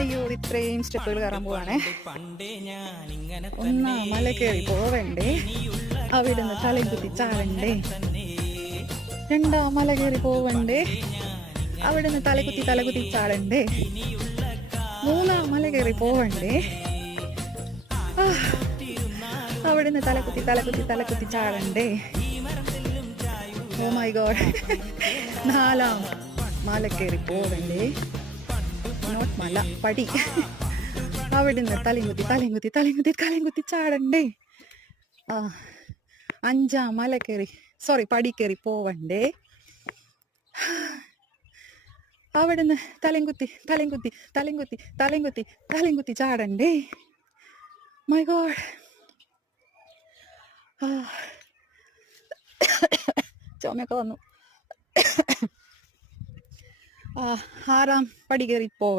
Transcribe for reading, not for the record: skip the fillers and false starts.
അയ്യോ, ഇത്രയും സ്റ്റെപ്പുകൾ കയറാൻ പോവാണേ. ഒന്നാം മല കയറി പോവണ്ടേ, അവിടുന്ന് തലയും കുത്തി ചാടണ്ടേ. രണ്ടാം മല കയറി പോവണ്ടേ, അവിടുന്ന് തലകുത്തി ചാടണ്ടേ. മൂന്നാം മല കയറി പോവണ്ടേ, അവിടുന്ന് തലകുത്തി ചാടണ്ടേ. Oh my God. നാലാം മല കയറി പോവണ്ടേ, നോട്ട് മല, പടി. അവിടുന്ന് തലയും കുത്തി ചാടണ്ടേ. അഞ്ചാം മല കയറി പടി കയറി പോവണ്ടേ, അവിടുന്ന് തലയും കുത്തി ചാടണ്ടേ. My God. ചുമയൊക്കെ വന്നു. ആറാം പടി കയറി പോവണ്ടേ,